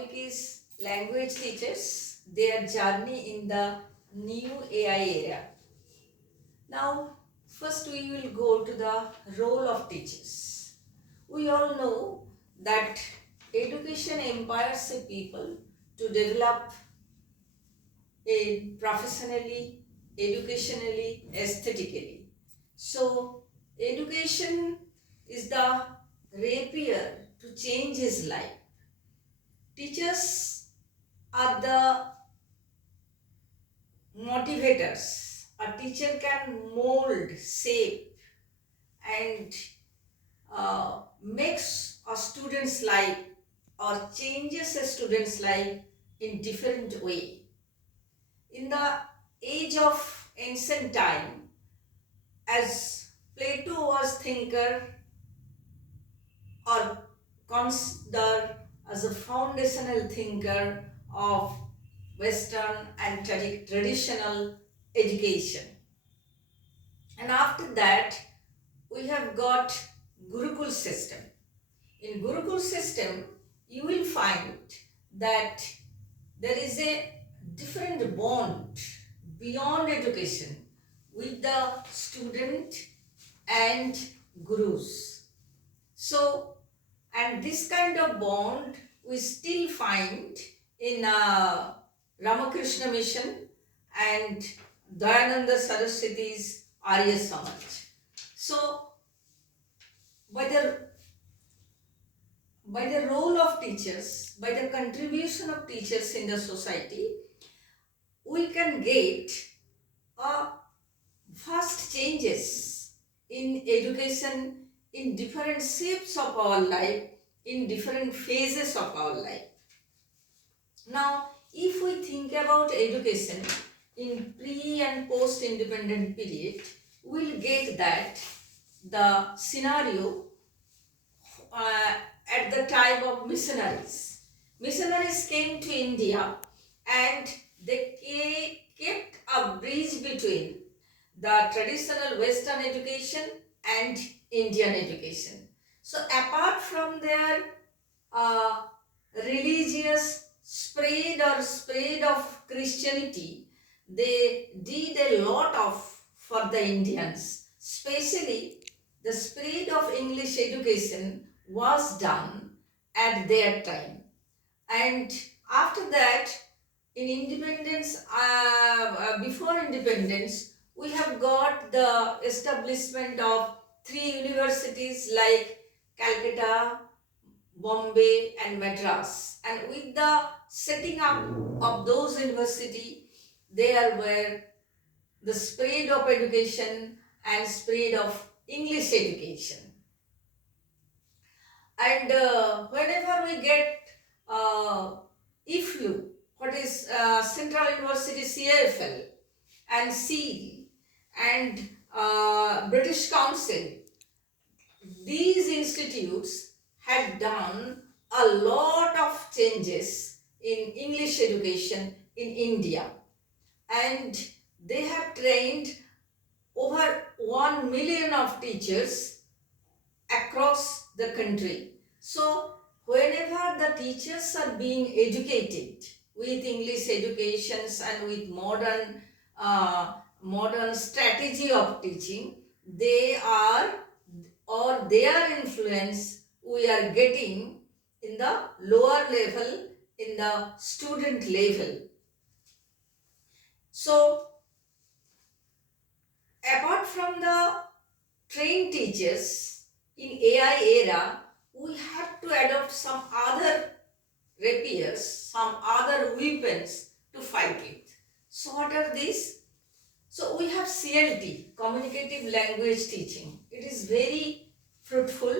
topic is language teachers, their journey in the new AI era. Now, first we will go to the role of teachers. We all know that education empowers a people to develop professionally, educationally, aesthetically. So, education is the rapier to change his life. Teachers are the motivators. A teacher can mold, shape, and makes a student's life or changes a student's life in different way. In the age of ancient time, as Plato was thinker or considered as a foundational thinker of Western and traditional education. And after that, we have got Gurukul system. In Gurukul system, you will find that there is a different bond beyond education with the student and gurus. So, and this kind of bond we still find in Ramakrishna Mission and Dayananda Saraswati's Arya Samaj. So, by the role of teachers, by the contribution of teachers in the society, we can get vast changes in education in different shapes of our life, in different phases of our life. Now, if we think about education in pre and post independent period, we'll get that the scenario at the time of missionaries. Missionaries came to India and they kept a bridge between the traditional Western education and Indian education. So apart from their uh, religious spread of Christianity, they did a lot of for the Indians. Especially the spread of English education was done at their time. And after that, in independence, before independence, we have got the establishment of three universities like Calcutta, Bombay and Madras. And with the setting up of those universities, there were the spread of education and spread of English education. And whenever we get IFLU, what is Central University CAFL and SEAL and British Council, these institutes had done a lot of changes in English education in India, and they have trained over 1 million of teachers across the country. So whenever the teachers are being educated with English educations and with modern strategy of teaching, they are or their influence we are getting in the lower level, in the student level. So apart from the trained teachers in AI era, we have to adopt some other rapiers, some other weapons to fight with. So what are these? So we have CLT, communicative language teaching. It is very fruitful,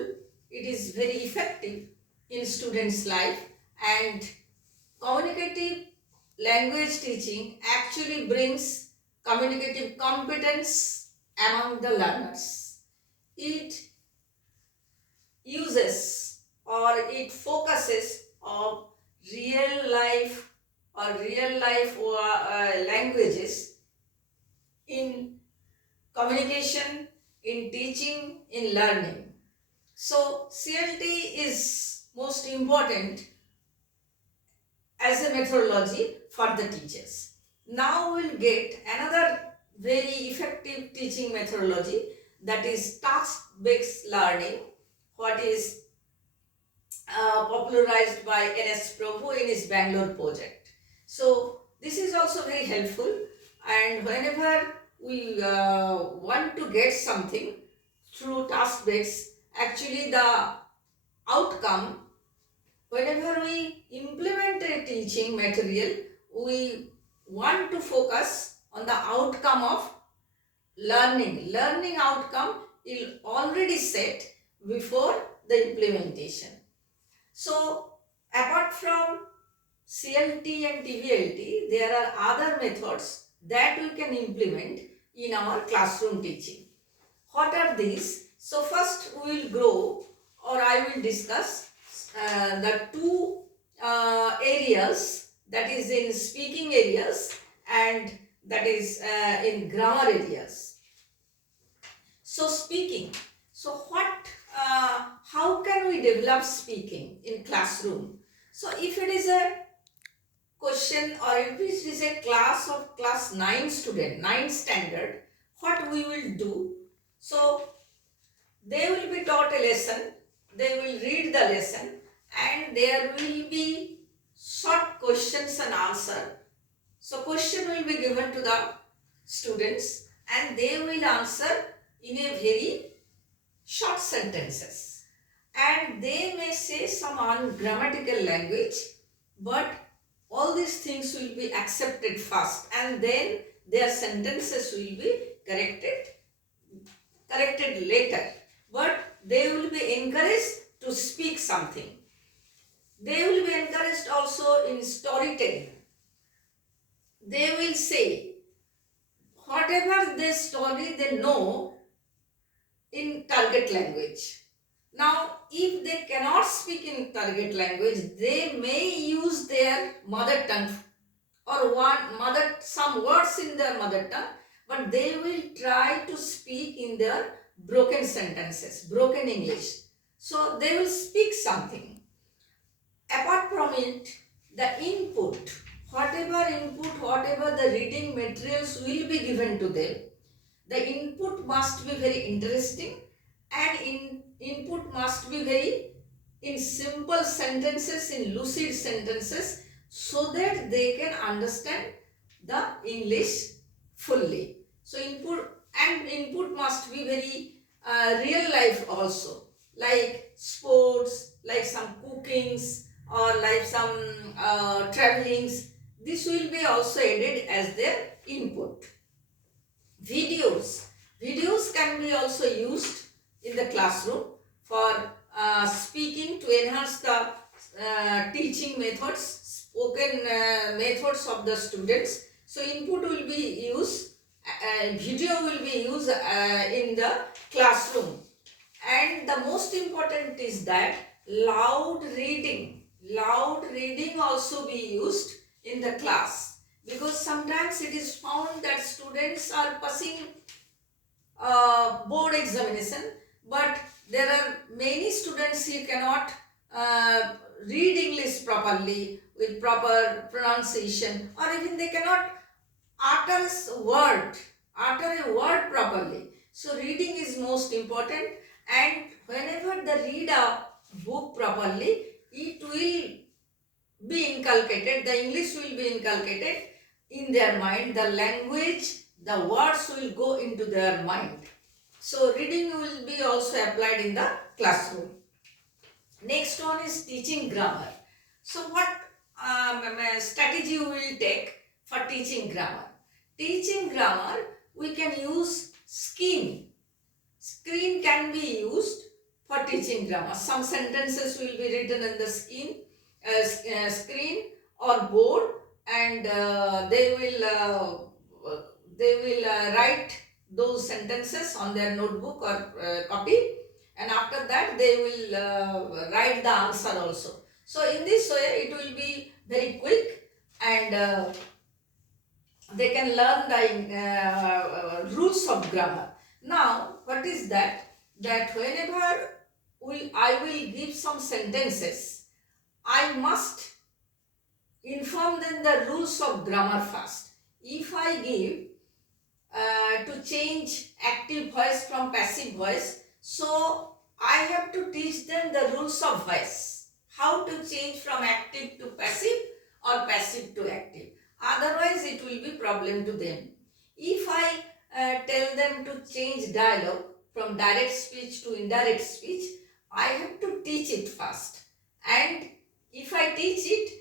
it is very effective in students' life, and communicative language teaching actually brings communicative competence among the learners. It uses or it focuses on real life languages in communication, in teaching, in learning. So CLT is most important a methodology for the teachers. Now we'll get another very effective teaching methodology, that is task-based learning, what is popularized by N.S. Prabhu in his Bangalore project. So this is also very helpful, and whenever we want to get something through task-based, actually the outcome, whenever we implement a teaching material, we want to focus on the outcome of learning. Learning outcome is already set before the implementation. So apart from CLT and TVLT, there are other methods that we can implement in our classroom teaching. What are these? So first we will grow, or I will discuss the two areas, that is in speaking areas and that is in grammar areas. So speaking. So how can we develop speaking in classroom? So if it is a question, or if it is a class of class 9 student, 9 standard, what we will do? So they will be taught a lesson, they will read the lesson, and there will be short questions and answer. So question will be given to the students and they will answer in a very short sentences, and they may say some ungrammatical language, but all these things will be accepted first and then their sentences will be corrected later, but they will be encouraged to speak something. They will be encouraged also in storytelling. They will say whatever they story they know in target language. Now, if they cannot speak in target language, they may use their mother tongue or some words in their mother tongue, but they will try to speak in their broken sentences, broken English. So they will speak something. Apart from it, the input, whatever the reading materials will be given to them, the input must be very interesting, and input must be very in simple sentences, in lucid sentences, so that they can understand the English fully. So input must be very real life also, like sports, like some cookings, or like some travelings. This will be also added as their input. Videos can be also used in the classroom for speaking, to enhance the teaching methods, spoken methods of the students. So input will be used, video will be used in the classroom. And the most important is that loud reading also be used in the class, because sometimes it is found that students are passing board examination, but there are many students who cannot read English properly with proper pronunciation, or even they cannot utter a word properly. So reading is most important, and whenever they read a book properly, it will be inculcated, the English will be inculcated in their mind, the language, the words will go into their mind. So reading will be also applied in the classroom. Next one is teaching grammar. So what strategy we will take for teaching grammar? Teaching grammar, we can use screen. Screen can be used for teaching grammar. Some sentences will be written in the screen or board, and they will write those sentences on their notebook or copy, and after that they will write the answer also. So in this way it will be very quick, and they can learn the rules of grammar. Now what is that whenever I will give some sentences, I must in inform them the rules of grammar first. If I give to change active voice from passive voice, so I have to teach them the rules of voice, how to change from active to passive or passive to active. Otherwise it will be problem to them. If I tell them to change dialogue from direct speech to indirect speech, I have to teach it first. And if I teach it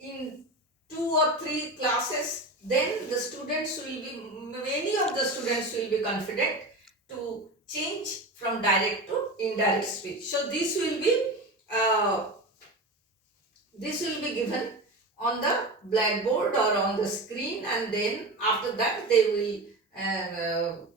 in 2 or 3 classes, then the students will be, many of the students will be confident to change from direct to indirect speech. So this will be given on the blackboard or on the screen, and then after that they will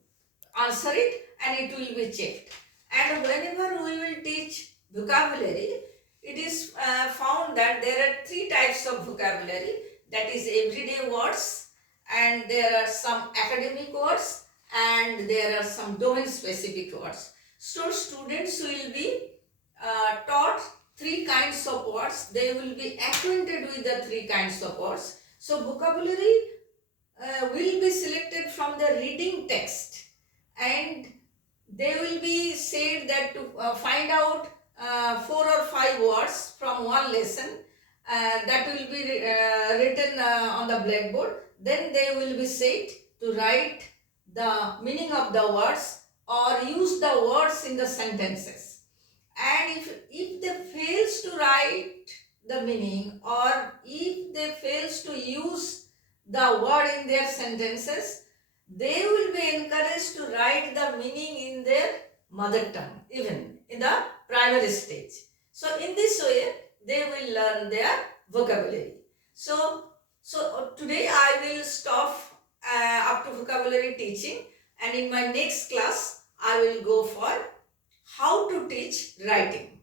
answer it and it will be checked. And whenever we will teach vocabulary, it is found that there are 3 types of vocabulary, that is everyday words, and there are some academic words, and there are some domain specific words. So students will be taught 3 kinds of words. They will be acquainted with the 3 kinds of words. So vocabulary will be selected from the reading text, and they will be said that to find out 4 or 5 words from one lesson that will be written on the blackboard. Then they will be said to write the meaning of the words or use the words in the sentences. And if they fails to write the meaning, or if they fails to use the word in their sentences, they will be encouraged to write the meaning in their mother tongue, even in the primary stage. So in this way, they will learn their vocabulary. So today I will stop up to vocabulary teaching, and in my next class I will go for how to teach writing.